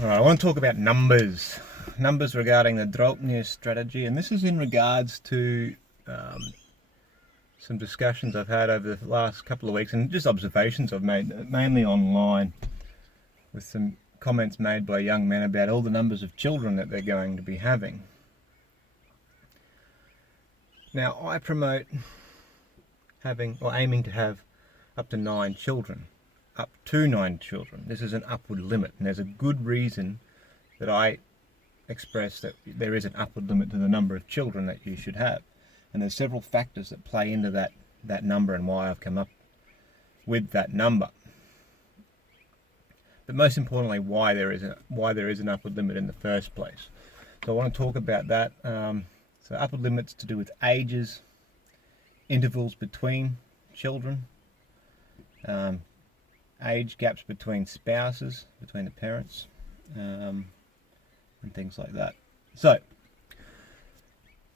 All right, I want to talk about numbers. Numbers regarding the Drolknius strategy, and this is in regards to some discussions I've had over the last couple of weeks and just observations I've made, mainly online, with some comments made by young men about all the numbers of children that they're going to be having. Now, I promote having or aiming to have up to 9 children. Up to 9 children. This is an upward limit, and there's a good reason that I express that there is an upward limit to the number of children that you should have. And there's several factors that play into that number and why I've come up with that number. But most importantly, why there is an upward limit in the first place. So I want to talk about that. So upward limits to do with ages, intervals between children, age gaps between spouses, between the parents, and things like that. So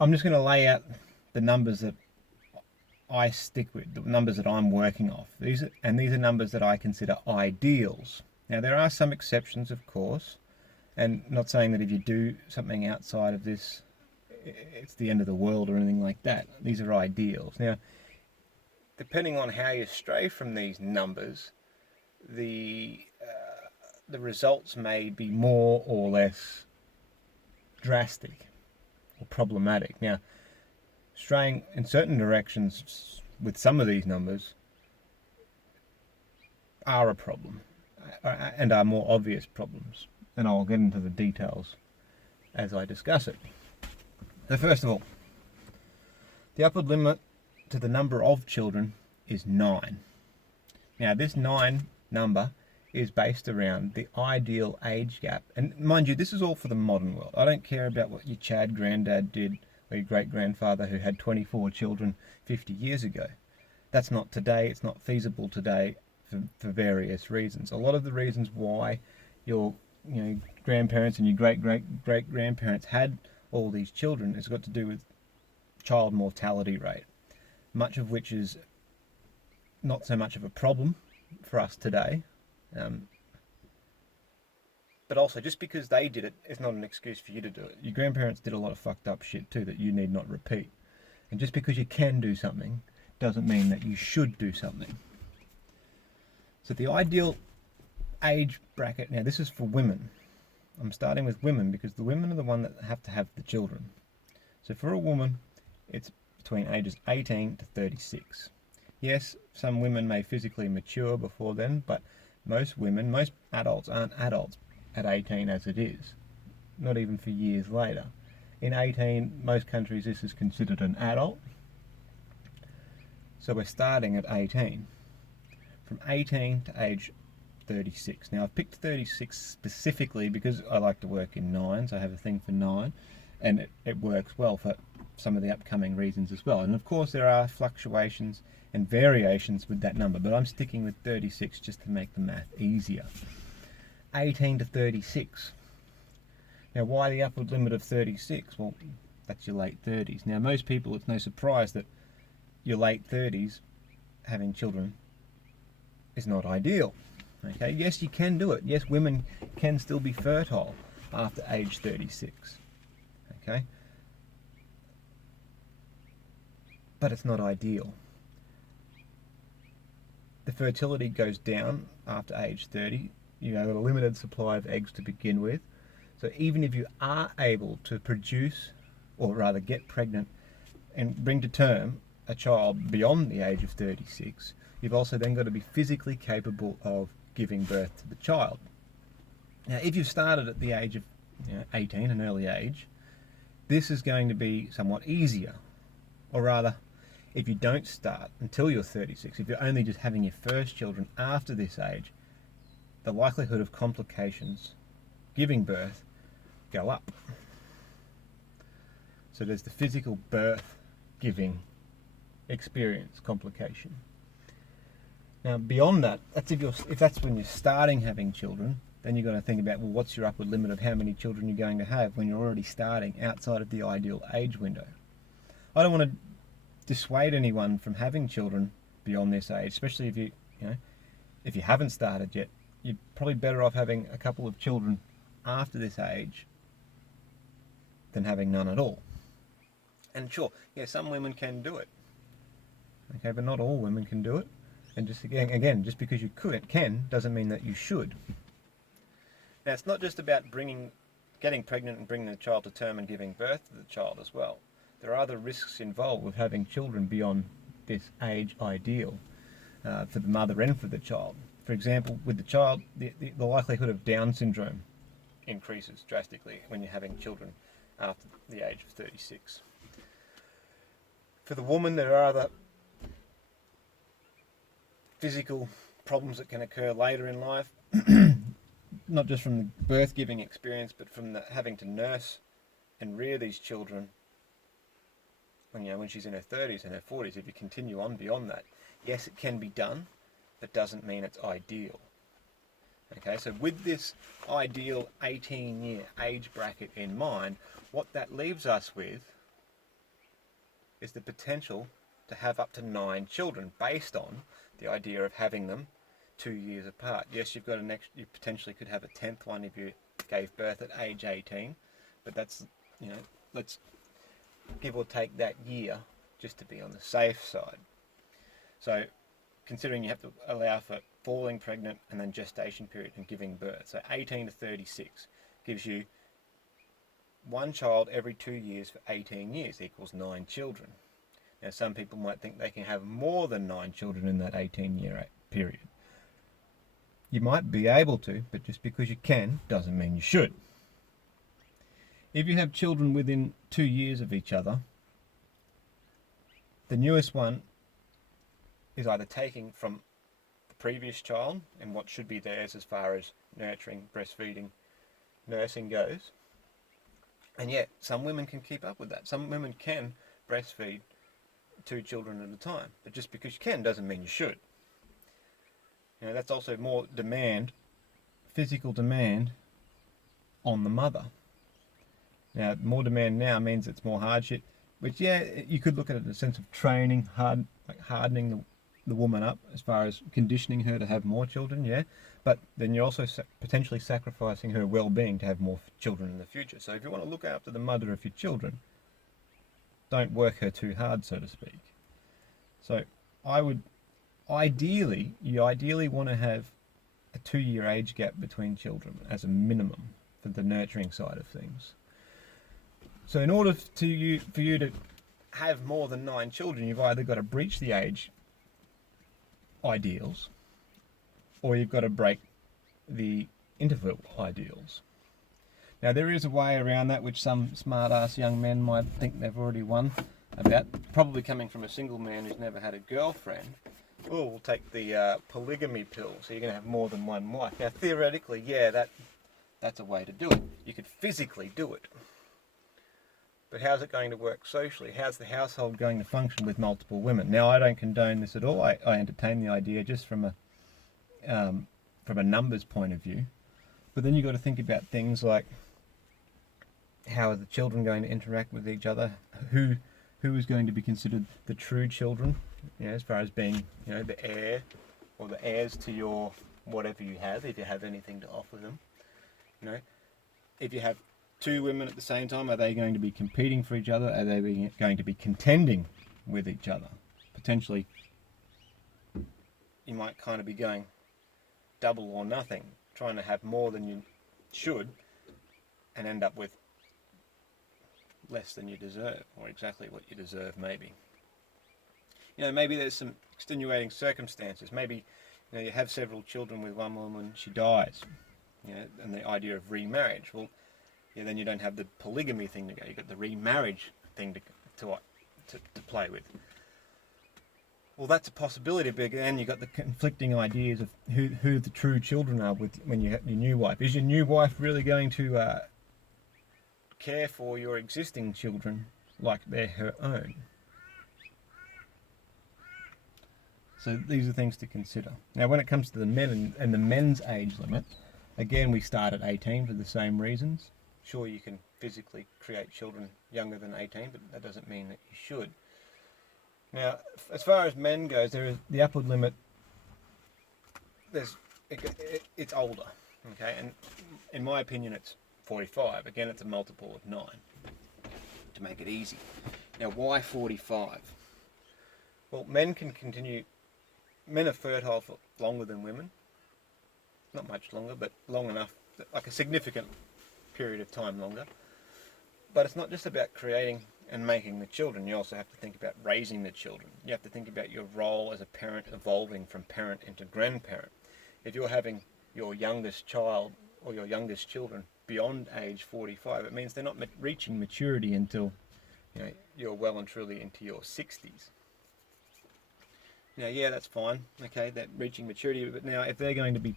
I'm just going to lay out the numbers that I stick with, the numbers that I'm working off. These are numbers that I consider ideals. Now there are some exceptions, of course, and not saying that if you do something outside of this, it's the end of the world or anything like that. These are ideals. Now, depending on how you stray from these numbers, the results may be more or less drastic or problematic. Now, straying in certain directions with some of these numbers are a problem and are more obvious problems, and I'll get into the details as I discuss it. So first of all, the upward limit to the number of children is 9. Now this 9 number is based around the ideal age gap, and mind you, this is all for the modern world. I don't care about what your Chad granddad did or your great grandfather who had 24 children 50 years ago. That's not today. It's not feasible today for various reasons. A lot of the reasons why your grandparents and your great grandparents had all these children has got to do with child mortality rate, much of which is not so much of a problem for us today, but also just because they did it is not an excuse for you to do it. Your grandparents did a lot of fucked up shit too that you need not repeat, and just because you can do something doesn't mean that you should do something. So the ideal age bracket, now this is for women. I'm starting with women because the women are the one that have to have the children. So for a woman, it's between ages 18 to 36. Yes, some women may physically mature before then, but most adults aren't adults at 18 as it is, not even for years later. In 18, most countries this is considered an adult. So we're starting at 18. From 18 to age 36. Now I've picked 36 specifically because I like to work in 9s. I have a thing for 9, and it works well for some of the upcoming reasons as well. And of course there are fluctuations and variations with that number, but I'm sticking with 36 just to make the math easier. 18 to 36. Now why the upward limit of 36? Well, that's your late 30s. Now most people, it's no surprise that your late 30s having children is not ideal. Okay, yes, you can do it. Yes, women can still be fertile after age 36. Okay, but it's not ideal. The fertility goes down after age 30. You have a limited supply of eggs to begin with. So even if you are able to produce, or rather get pregnant and bring to term a child beyond the age of 36, you've also then got to be physically capable of giving birth to the child. Now, if you've started at the age of 18, an early age, this is going to be somewhat easier. Or rather, if you don't start until you're 36, if you're only just having your first children after this age, the likelihood of complications giving birth go up. So there's the physical birth giving experience complication. Now beyond that, if that's when you're starting having children, then you've got to think about, well, what's your upward limit of how many children you're going to have when you're already starting outside of the ideal age window. I don't want to dissuade anyone from having children beyond this age, especially if you haven't started yet. You're probably better off having a couple of children after this age than having none at all. And sure, yeah, some women can do it. Okay, but not all women can do it. And just again, just because you can doesn't mean that you should. Now, it's not just about getting pregnant and bringing the child to term and giving birth to the child as well. There are other risks involved with having children beyond this age ideal for the mother and for the child. For example, with the child, the likelihood of Down syndrome increases drastically when you're having children after the age of 36. For the woman, there are other physical problems that can occur later in life, not just from the birth-giving experience, but from having to nurse and rear these children when she's in her 30s and her 40s. If you continue on beyond that, yes, it can be done, but doesn't mean it's ideal. Okay, so with this ideal 18-year age bracket in mind, what that leaves us with is the potential to have up to 9 children based on the idea of having them 2 years apart. Yes, you potentially could have a 10th one if you gave birth at age 18, but that's, let's give or take that year just to be on the safe side. So considering you have to allow for falling pregnant and then gestation period and giving birth, so 18 to 36 gives you 1 child every 2 years for 18 years equals 9 children. Now, some people might think they can have more than 9 children in that 18-year period. You might be able to, but just because you can doesn't mean you should. If you have children within 2 years of each other, the newest one is either taking from the previous child and what should be theirs as far as nurturing, breastfeeding, nursing goes. And yet, some women can keep up with that. Some women can breastfeed 2 children at a time, but just because you can doesn't mean you should. That's also more demand, physical demand on the mother. Now, more demand now means it's more hardship, which, yeah, you could look at it in a sense of training, hardening the woman up as far as conditioning her to have more children, yeah, but then you're also potentially sacrificing her well-being to have more children in the future. So if you want to look after the mother of your children, don't work her too hard, so to speak. So you ideally want to have a 2-year age gap between children as a minimum for the nurturing side of things. So in order for you to have more than 9 children, you've either got to breach the age ideals, or you've got to break the interval ideals. Now, there is a way around that which some smart-ass young men might think they've already won about, probably coming from a single man who's never had a girlfriend. Oh, we'll take the polygamy pill, so you're going to have more than one wife. Now, theoretically, yeah, that's a way to do it. You could physically do it. But how's it going to work socially? How's the household going to function with multiple women? Now, I don't condone this at all. I entertain the idea just from a numbers point of view. But then you've got to think about things like, how are the children going to interact with each other? Who is going to be considered the true children? As far as being, the heir or the heirs to your whatever you have, if you have anything to offer them. If you have 2 women at the same time, are they going to be competing for each other? Are they going to be contending with each other? Potentially, you might kind of be going double or nothing, trying to have more than you should and end up with less than you deserve, or exactly what you deserve maybe. Maybe there's some extenuating circumstances. Maybe you have several children with one woman, she dies, and the idea of remarriage. Well, then you don't have the polygamy thing to go. You've got the remarriage thing to play with. Well, that's a possibility, but again, you've got the conflicting ideas of who the true children are when you have your new wife. Is your new wife really going to care for your existing children like they're her own? So these are things to consider. Now, when it comes to the men and the men's age limit, again, we start at 18 for the same reasons. Sure, you can physically create children younger than 18, but that doesn't mean that you should. Now, as far as men goes, there is the upward limit. It's older, okay, and in my opinion, it's 45. Again, it's a multiple of 9 to make it easy. Now, why 45? Well, men are fertile for longer than women. Not much longer, but long enough, like a significant period of time longer. But it's not just about creating and making the children. You also have to think about raising the children. You have to think about your role as a parent evolving from parent into grandparent. If you're having your youngest child or your youngest children beyond age 45, it means they're not reaching maturity until you're well and truly into your 60s. Now, yeah, that's fine. Okay, they're reaching maturity, but now if they're going to be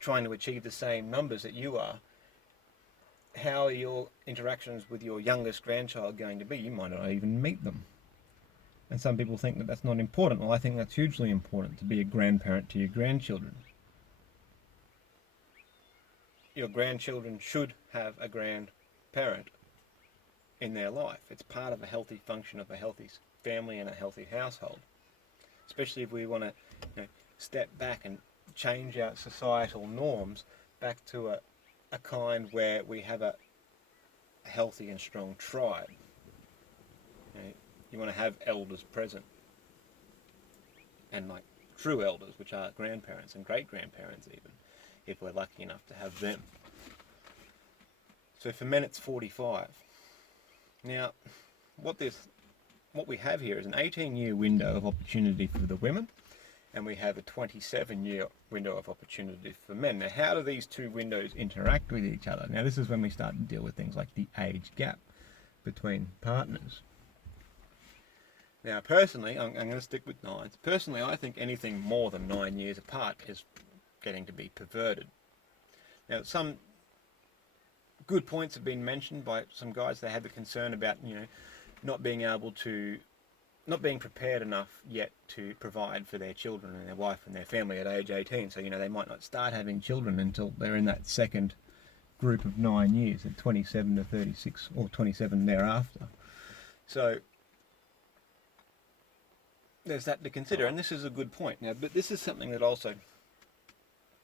trying to achieve the same numbers that you are, how are your interactions with your youngest grandchild going to be? You might not even meet them. And some people think that that's not important. Well, I think that's hugely important, to be a grandparent to your grandchildren. Your grandchildren should have a grandparent in their life. It's part of a healthy function of a healthy family and a healthy household. Especially if we want to step back and change our societal norms back to a kind where we have a healthy and strong tribe. You want to have elders present, and like true elders, which are grandparents and great-grandparents even, if we're lucky enough to have them. So for men it's 45. Now, what we have here is an 18-year window of opportunity for the women, and we have a 27-year window of opportunity for men. Now, how do these two windows interact with each other? Now, this is when we start to deal with things like the age gap between partners. Now, personally, I'm going to stick with 9. Personally, I think anything more than 9 years apart is getting to be perverted. Now, some good points have been mentioned by some guys. They had the concern about, not being prepared enough yet to provide for their children and their wife and their family at age 18. So, they might not start having children until they're in that second group of 9 years, at 27 to 36, or 27 thereafter. So, there's that to consider, and this is a good point. Now, but this is something that also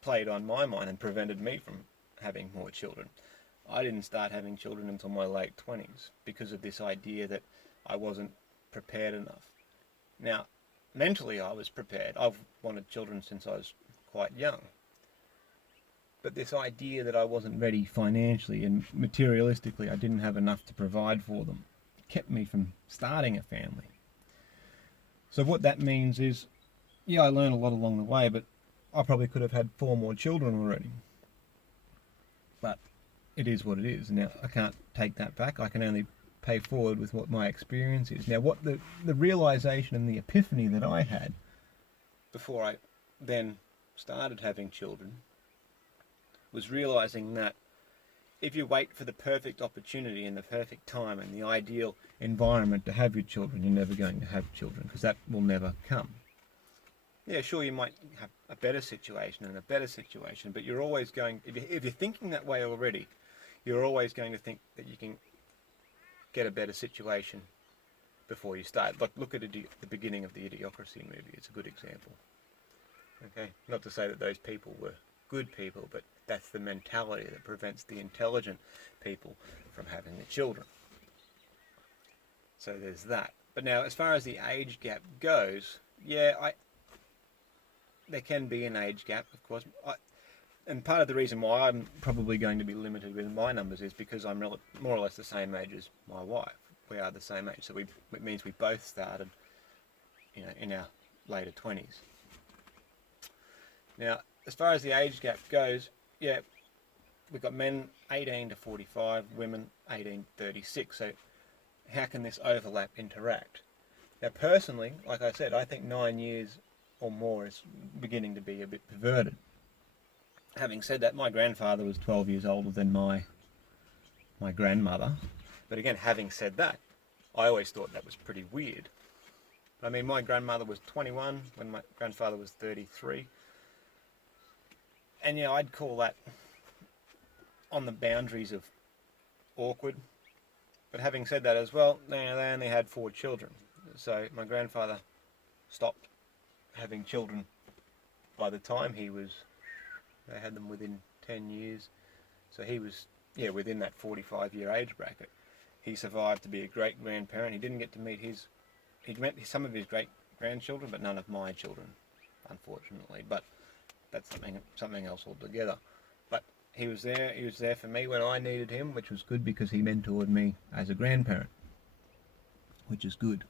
played on my mind and prevented me from having more children. I didn't start having children until my late 20s because of this idea that I wasn't prepared enough. Now, mentally I was prepared. I've wanted children since I was quite young. But this idea that I wasn't ready financially and materialistically, I didn't have enough to provide for them, kept me from starting a family. So what that means is, yeah, I learned a lot along the way, but I probably could have had 4 more children already. But it is what it is. Now, I can't take that back. I can only pay forward with what my experience is. Now, what the realization and the epiphany that I had before I then started having children was realizing that if you wait for the perfect opportunity and the perfect time and the ideal environment to have your children, you're never going to have children, because that will never come. Yeah, sure, you might have a better situation and a better situation, but you're always going, if you're thinking that way already, you're always going to think that you can get a better situation before you start. Like, look at the beginning of the Idiocracy movie. It's a good example. Okay, not to say that those people were good people, but that's the mentality that prevents the intelligent people from having the children. So there's that. But now, as far as the age gap goes, yeah, there can be an age gap, of course. And part of the reason why I'm probably going to be limited with my numbers is because I'm more or less the same age as my wife. We are the same age, so it means we both started, in our later 20s. Now, as far as the age gap goes, yeah, we've got men 18 to 45, women 18 to 36. So how can this overlap interact? Now, personally, like I said, I think 9 years or more is beginning to be a bit perverted. Having said that, my grandfather was 12 years older than my grandmother. But again, having said that, I always thought that was pretty weird. I mean, my grandmother was 21 when my grandfather was 33. And I'd call that on the boundaries of awkward. But having said that as well, they only had 4 children. So my grandfather stopped having children by the time they had them within 10 years. So he was, yeah, within that 45-year age bracket. He survived to be a great-grandparent. He didn't get to meet he met some of his great-grandchildren, but none of my children, unfortunately. But that's something else altogether. But he was there for me when I needed him, which was good because he mentored me as a grandparent, which is good.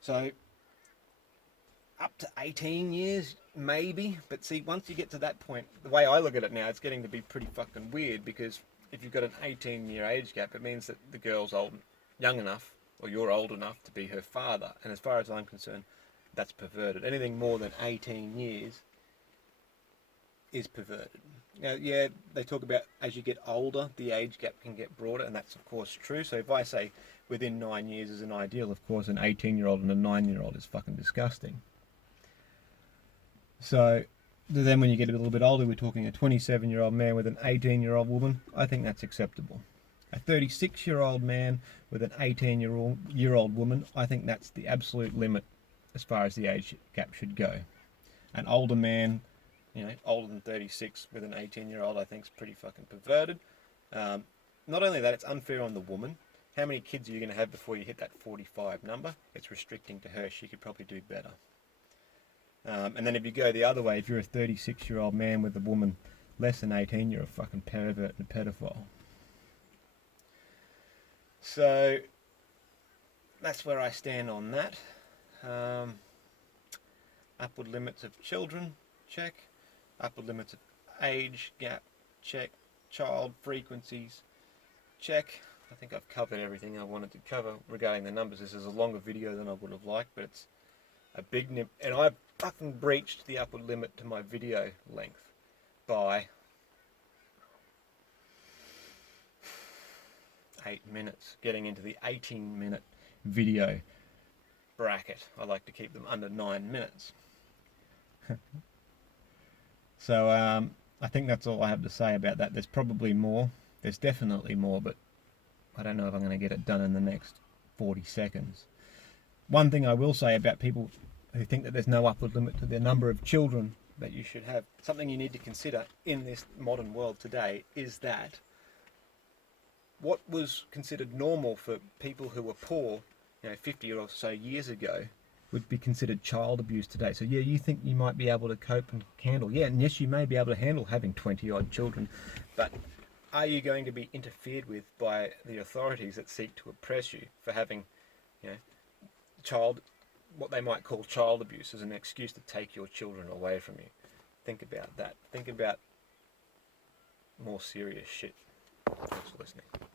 So, up to 18 years, maybe. But see, once you get to that point, the way I look at it now, it's getting to be pretty fucking weird, because if you've got an 18-year age gap, it means that the girl's young enough, or you're old enough to be her father. And as far as I'm concerned, that's perverted. Anything more than 18 years is perverted. Now, yeah, they talk about as you get older, the age gap can get broader, and that's of course true. So if I say within 9 years is an ideal, of course an 18-year-old and a 9-year-old is fucking disgusting. So then when you get a little bit older, we're talking a 27-year-old man with an 18-year-old woman. I think that's acceptable. A 36-year-old man with an 18-year-old woman, I think that's the absolute limit as far as the age gap should go. An older man, older than 36 with an 18-year-old, I think is pretty fucking perverted. Not only that, it's unfair on the woman. How many kids are you going to have before you hit that 45 number? It's restricting to her. She could probably do better. And then if you go the other way, if you're a 36-year-old man with a woman less than 18, you're a fucking pervert and a pedophile. So that's where I stand on that. Upward limits of children, check. Upward limits of age gap, check. Child frequencies, check. I think I've covered everything I wanted to cover regarding the numbers. This is a longer video than I would have liked, but it's a big nip, and I've fucking breached the upward limit to my video length by 8 minutes, getting into the 18-minute video bracket. I like to keep them under 9 minutes. So I think that's all I have to say about that. There's probably more. There's definitely more, but I don't know if I'm going to get it done in the next 40 seconds. One thing I will say about people who think that there's no upward limit to the number of children that you should have, something you need to consider in this modern world today is that what was considered normal for people who were poor, 50 or so years ago, would be considered child abuse today. So yeah, you think you might be able to cope and handle, and yes, you may be able to handle having 20 odd children, but are you going to be interfered with by the authorities that seek to oppress you for having, what they might call child abuse as an excuse to take your children away from you? Think about that. Think about more serious shit. Thanks for listening.